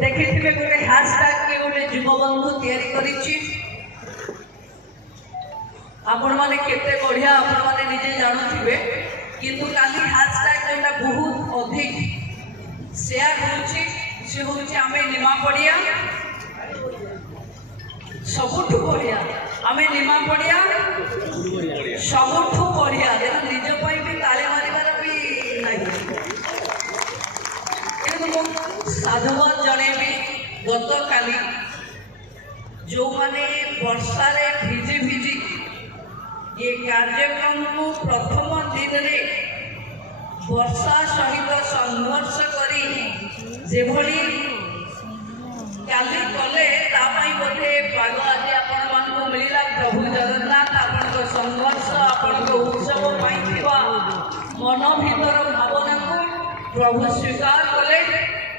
देखिए गोटे हैशटैग के गोटे युवबंधु तैयारी आपण मैंने केते बढ़िया आपण मैंने निजे जानुवे किंतु काली हैशटैग जोटा बहुत अधिक शेयर होची से होची आमे निमा पड़िया सबुठु बढ़िया आमे निमा पड़िया सबुठु बढ़िया देखो निज पई भी ताले मारिबार भी नाही किंतु साधुवाद जणेबी गत काली जो माने वर्षा रे भिजी भिजी ये कार्यक्रम को प्रथम दिन रे वर्षा सहित संघर्ष करी जेभली काली कले तापाई बोले पाग आज आपण मानकु मिलिला प्रभु जगन्नाथ आपण संघर्ष आपण उत्सव पाई थिबा मन भीतर भावना को प्रभु स्वीकार कले